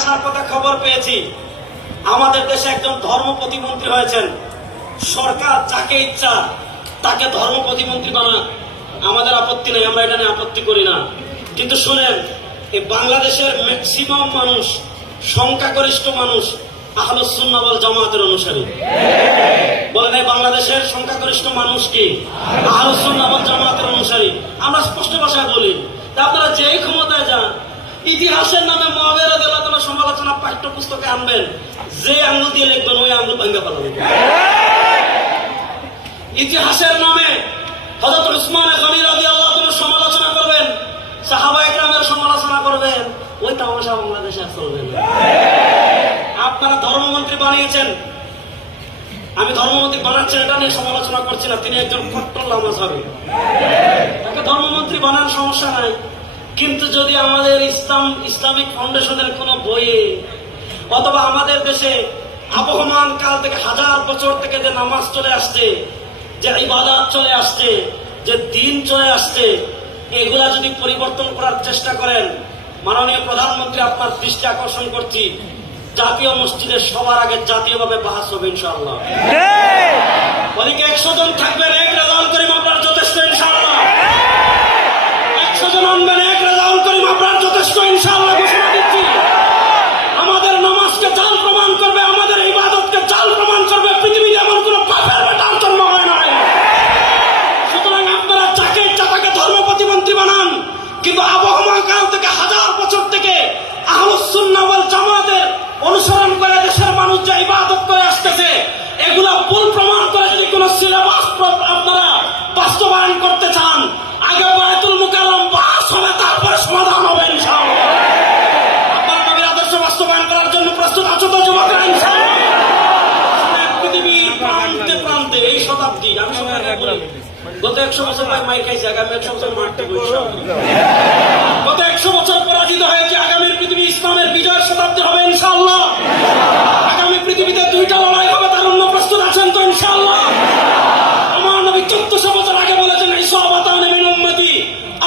আসার কথা খবর পেয়েছি আমাদের দেশে একজন ধর্ম প্রতিমন্ত্রী হয়েছেন। সরকার যাকে ইচ্ছা তাকে ধর্ম প্রতিমন্ত্রী বানায়, আমাদের আপত্তি নেই, আমরা এটা নিয়ে আপত্তি করি না। কিন্তু শুনেন, এই বাংলাদেশের ম্যাক্সিমাম মানুষ, সংখ্যাগরিষ্ঠ মানুষ আহলুস সুন্নাহ ওয়াল জামাতের অনুসারী। বলেন, এই বাংলাদেশের সংখ্যাগরিষ্ঠ মানুষ কি আহলুস সুন্নাহ ওয়াল জামাতের অনুসারী? আমরা স্পষ্ট ভাষায় বলি, আপনারা যেই ক্ষমতায় যান, ইতিহাসের নামে মুআবিয়া রাদিয়াল্লাহু তাআলা সমালোচনা পাঠ্য পুস্তকে আনবেন, যে আঙ্গুল দিয়ে লিখবেন ওই আঙ্গুল ভেঙে ফেলাবেন। ইতিহাসের নামে হযরত উসমান গনি রাদিয়াল্লাহু তাআলা সমালোচনা করবেন, সাহাবায়ে কেরামের সমালোচনা করবেন, ওই তামাশা বাংলাদেশে চলবে না। আপনারা ধর্মমন্ত্রী বানিয়েছেন, আমি ধর্মমন্ত্রী বানাচ্ছেন এটা নিয়ে সমালোচনা করছি না, তিনি একজন কট্টর লামাযহাবী, তাকে ধর্মমন্ত্রী বানানোর সমস্যা নাই। কিন্তু যদি আমাদের ইসলামিক ফাউন্ডেশনের কোন বইয়ে অথবা আমাদের দেশে আবহমান কাল থেকে হাজার বছর থেকে যে নামাজ চলে আসছে, যে ইবাদত চলে আসছে, যে দিন চলে আসছে, এগুলা যদি পরিবর্তন করার চেষ্টা করেন, মাননীয় প্রধানমন্ত্রী আপনার দৃষ্টি আকর্ষণ করছি, জাতীয় মসজিদে সবার আগে জাতীয়ভাবে বাহাস হবে ইনশাআল্লাহ। ওদিকে 100 জন থাকবেন, এক রেজাউল করিম আপনার যথেষ্ট ইনশাআল্লাহ। 100 জন আনবেন, এক রেজাউল করিম আপনার যথেষ্ট ইনশাআল্লাহ ঘোষণা দিচ্ছি। আমাদের নামাজকে জাল প্রমাণ করবে, আমাদের ইবাদতকে জাল প্রমাণ করবে, পৃথিবীতে এমন কোন পাপের বেটার জন্ম হয় নাই। সুতরাং আপনারা যাকে ইচ্ছা তাকে ধর্ম প্রতিমন্ত্রী বানান, কিন্তু আবহমান কাল থেকে হাজার বছর থেকে আহলুস সুন্নাহ ওয়াল জামাতের অনুসরণ করে দেশের মানুষ যে ইবাদত করে আসতেছে, এগুলা ভুল প্রমাণ করে যদি কোন সিলেবাস আপনারা বাস্তবায়ন করতে চান, আগে বায়তুল মুকাররম বাস হবে, তারপরে সমাধান হবে ইনশাআল্লাহ। আপনারা নবীর আদর্শ বাস্তবায়ন করার জন্য প্রস্তুত আছো তো যুবকরা? ইনশাআল্লাহ। পৃথিবীর প্রান্তে প্রান্তে এই শতাব্দী, আমি সবাইকে বলি, গত 100 বছর মাইক খাইছে, আগামী 100 বছর মারতে গত 100 বছর পরাজিত হয়েছে, আগামীর পৃথিবী ইসলামের বিজয়ের শতাব্দী হবে ইনশাআল্লাহ। আগামী পৃথিবীতে 2টা লড়াই হবে, তার অন্য প্রস্তুত আছেন তো ইনশাআল্লাহ? আমার নবী 1400 বছর আগে বলেছেন, ইসাবাতান মিন উম্মতি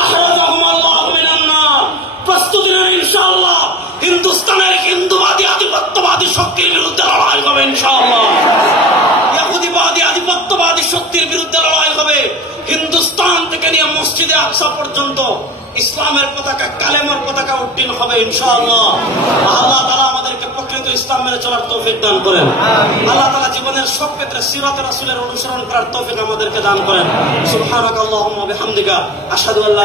আখরাজাহুমুল্লাহু মিনান নার। প্রস্তুতি নেন ইনশাআল্লাহ, হিন্দুস্তানের হিন্দুবাদী আধিপত্যবাদী শক্তির বিরুদ্ধে লড়াই হবে ইনশাআল্লাহ। ইহুদিবাদী আধিপত্যবাদী শক্তির বিরুদ্ধে লড়াই হবে। হিন্দুস্তান থেকে নিয়ে মসজিদে আকসা পর্যন্ত ইসলামের পতাকা, কালেমার পতাকা উড্ডীন হবে ইনশাআল্লাহ। আল্লাহ তাআলা আমাদেরকে প্রকৃত ইসলাম মেনে চলার তৌফিক দান করেন। আল্লাহ তাআলা জীবনের সব ক্ষেত্রে সিরাত রাসূলের অনুসরণ করার তৌফিক আমাদেরকে দান করেন। সুবহানাকাল্লাহুম্মা ওয়া বিহামদিকা আশহাদু আল্লা